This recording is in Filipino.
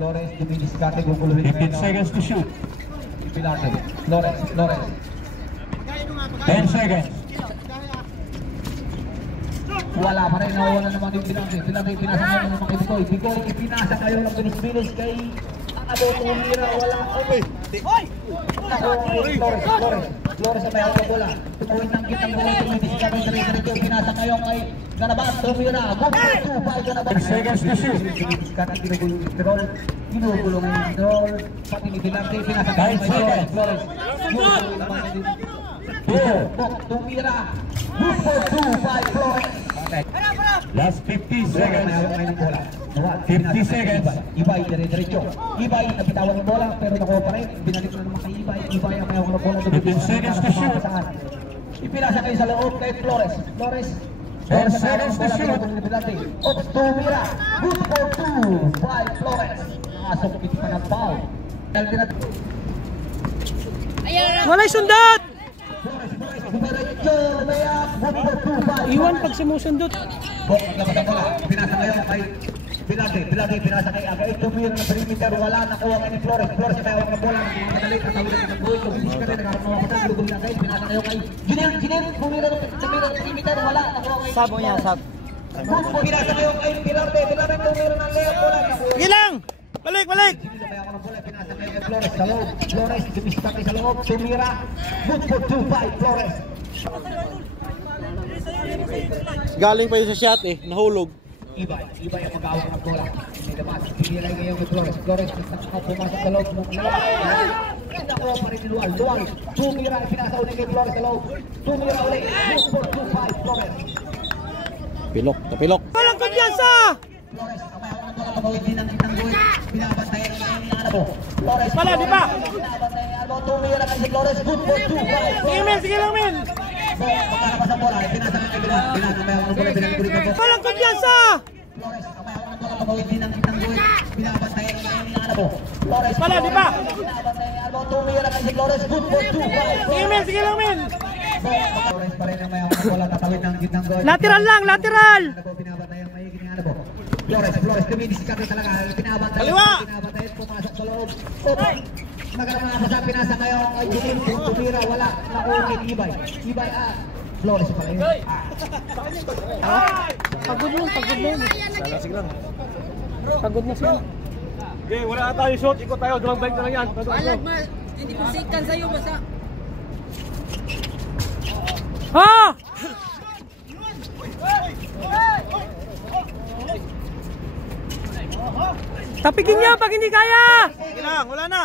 Flores, dumidiskarte, guguluhin 15 seconds to shoot. Pilate, Flores. 10 seconds. Wala pa rin, nawawala naman yung Pilate. Pilate, pinasa ngayon ng mga Bigoy. Bigoy, ipinasa kayo ng bilis-bilis kay Abo Tumira. Wala. Flores sa mayroon ng bola. Tumuhin ng kitang bola. Dumidiskarte, diretso. Pinasa ngayon kay Ganabat Tumira. Guguluhin 2-5 Ganabat. 10 seconds to shoot. Dumidiskarte, ginugulong yung control. Pati ni Pilate, pinasa ngayon kay Flores. Tumira. Good for 2-5 Flores. Last 50 seconds. 50 seconds. Ibay, diretso. Ibay, nabitawan ng bola, pero nakuha pa rin. Binalik na naman kay Ibay. Ibay ang mayroon ng bola. 15 seconds to shoot. Ipinasa kayo sa loob kay Flores. 10 seconds to shoot. Tumira. Good for 2-5 Flores. Asok ito pa ng foul. Walay sundat! Iwan pag sumusundot. Pinasa ngayon kay Pilate, pinasa kay Aga. Tumira ng perimeter, wala, nakuha kay Flores. Flores sa tawag ng bola, madali, tatawid ng buhay. Kumilis ka rin, nagkaroon ng kapatid, luguhin agay. Pinasa ngayon kay Jinel, tumira ng perimeter, wala, nakuha kay Sabo niya, sab. Pinasa ngayon kay Pilate, tumira ng layup, bola. Gilang! Balik! Pinasa ngayon kay Flores sa loob. Flores, dumiskarte sa loob, tumira. Good for 2-5 Flores. Galing pa yung sa shot eh, nahulog. Ibay ang mag-awak ng bola. Nilamas, pinilay ngayon kay Flores. Flores, pumasok sa loob ng nakuha pa rin ni Lual. Tumira, pinasa ulit kay Flores sa loob. Tumira ulit. Good for 2-5 Flores. Tapilok. Walang kumpiyansa! Flores, ang mayroon ng bola, pagawin din ng kitang guhit. Binabantayan niya ni Anabo. Flores, Pala, di ba? binabantayan ni Anabo. Tumira kay Flores. Good for 2-5. Sige lang, men! Pagkalabas ang bola, pinasa ng kay Bilal. Pinasa mayroon ng bola, pinagkulit ng bola. Walang kumpiyansa! Flores, ang mayroon ng bola, pagawin din ng kitang guhit. Binabantayan niya ni Anabo. Flores, Pala, di ba? binabantayan ni Anabo. Tumira kay Flores. Good for 2-5. Sige lang, men! Flores pa rin ang mayroon ng bola, tatawid ng kitang guhit. Lateral lang, lateral! Binabantayan ang mayigin ni Anabo. Flores, dumidiskarte talaga. Binabantayan, pumasok sa loob. Magandang mga basa, pinasa ngayon kay Junil. Tumira, wala. Nakuha kay Ibay. Flores pala yun. Pagod mo. Pagod na sila. Okay, wala na tayo shot. Ikot tayo. Drum bike na lang yan. Alag ma, hindi ko sikan sa'yo basta. Ha! Tapigin niya pag hindi kaya! Sige lang, wala na.